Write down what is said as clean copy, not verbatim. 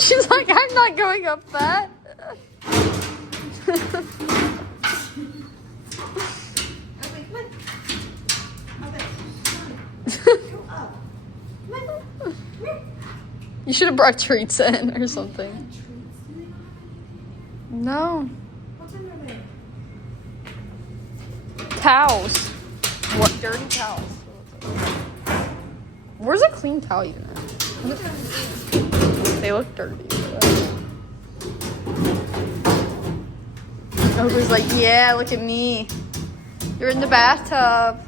She's like, I'm not going up that. You should have brought treats in or something. No. What's under there? Towels. What? Dirty towels. Where's a clean towel even at? They look dirty. Everybody's like, yeah, look at me. You're in the bathtub.